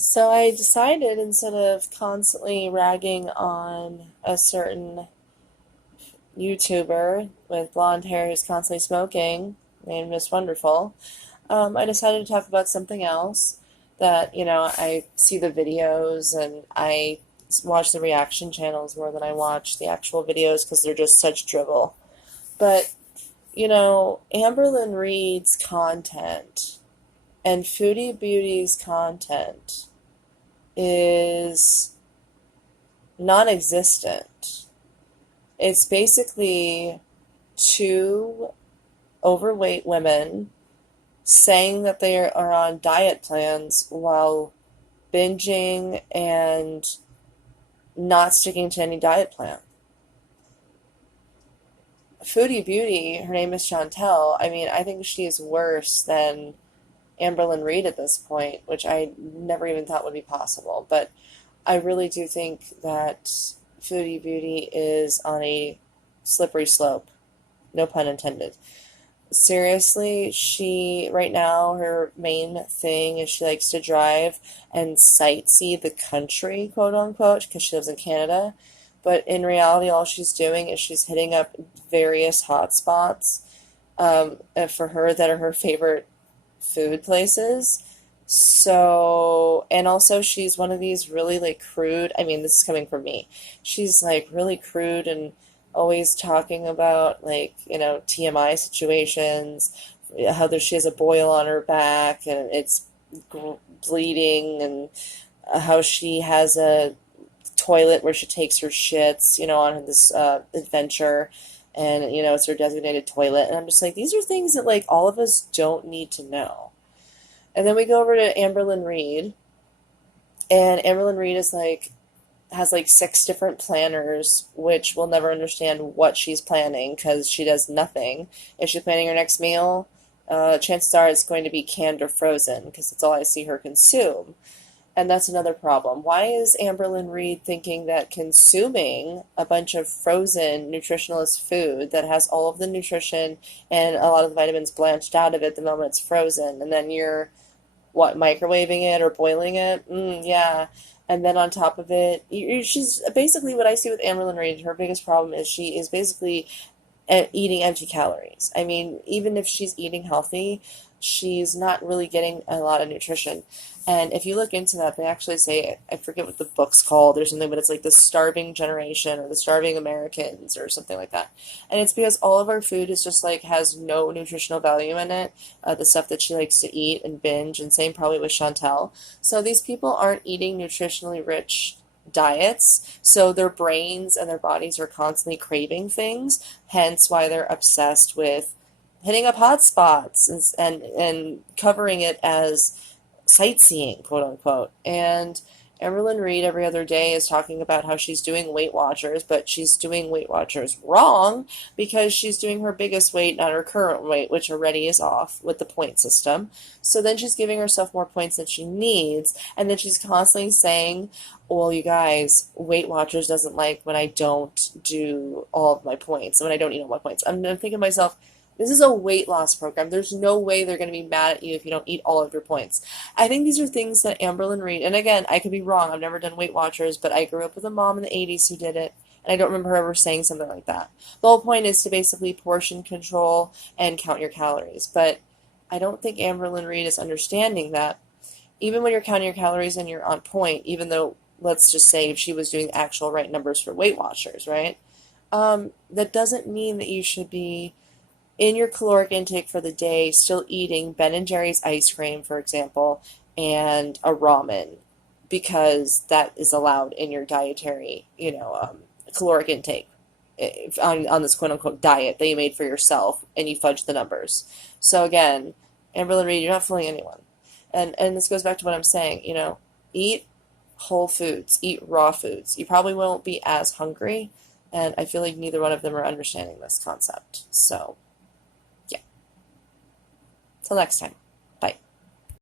So I decided instead of constantly ragging on a certain YouTuber with blonde hair who's constantly smoking, named Miss Wonderful, I decided to talk about something else that, I see the videos and I watch the reaction channels more than I watch the actual videos because they're just such dribble. But, Amberlyn Reed's content and Foodie Beauty's content is non-existent. It's basically two overweight women saying that they are on diet plans while binging and not sticking to any diet plan. Foodie Beauty, her name is Chantel. I mean, I think she is worse than Amberlyn Reed at this point, which I never even thought would be possible. But I really do think that Foodie Beauty is on a slippery slope. No pun intended. Seriously, right now, her main thing is she likes to drive and sightsee the country, quote unquote, because she lives in Canada. But in reality, all she's doing is she's hitting up various hotspots for her that are her favorite food places. So, and also she's one of these really like crude, I mean, this is coming from me. She's like really crude and always talking about like, TMI situations, how she has a boil on her back and it's bleeding, and how she has a toilet where she takes her shits, on this adventure, and it's her designated toilet. And I'm just like, these are things that like all of us don't need to know. And then we go over to Amberlyn Reed, and Amberlyn Reed is like has like six different planners, which we'll never understand what she's planning because she does nothing. Is she planning her next meal? Chances are it's going to be canned or frozen because that's all I see her consume. And that's another problem. Why is Amberlyn Reed thinking that consuming a bunch of frozen nutritionalist food that has all of the nutrition and a lot of the vitamins blanched out of it the moment it's frozen, and then you're, what, microwaving it or boiling it? Yeah. And then on top of it, she's basically what I see with Amberlyn Reed. Her biggest problem is she is basically eating empty calories. I mean, even if she's eating healthy, she's not really getting a lot of nutrition. And if you look into that, they actually say, I forget what the book's called or something, but it's like the starving generation or the starving Americans or something like that. And it's because all of our food is just like has no nutritional value in it, the stuff that she likes to eat and binge, and same probably with Chantel. So these people aren't eating nutritionally rich diets, so their brains and their bodies are constantly craving things, hence why they're obsessed with hitting up hot spots and covering it as sightseeing, quote unquote. And Emerlyn Reed every other day is talking about how she's doing Weight Watchers, but she's doing Weight Watchers wrong because she's doing her biggest weight, not her current weight, which already is off with the point system. So then she's giving herself more points than she needs, and then she's constantly saying, well, you guys, Weight Watchers doesn't like when I don't do all of my points, when I don't eat all my points. I'm thinking to myself, this is a weight loss program. There's no way they're going to be mad at you if you don't eat all of your points. I think these are things that Amberlyn Reed, and again, I could be wrong. I've never done Weight Watchers, but I grew up with a mom in the 80s who did it, and I don't remember her ever saying something like that. The whole point is to basically portion control and count your calories, but I don't think Amberlyn Reed is understanding that even when you're counting your calories and you're on point, even though, let's just say, if she was doing actual right numbers for Weight Watchers, right? That doesn't mean that you should be in your caloric intake for the day still eating Ben and Jerry's ice cream, for example, and a ramen because that is allowed in your dietary, caloric intake on this quote unquote diet that you made for yourself and you fudge the numbers. So again, Amberlyn Reed, you're not fooling anyone. And this goes back to what I'm saying, eat whole foods, eat raw foods. You probably won't be as hungry, and I feel like neither one of them are understanding this concept. So, yeah. Till next time.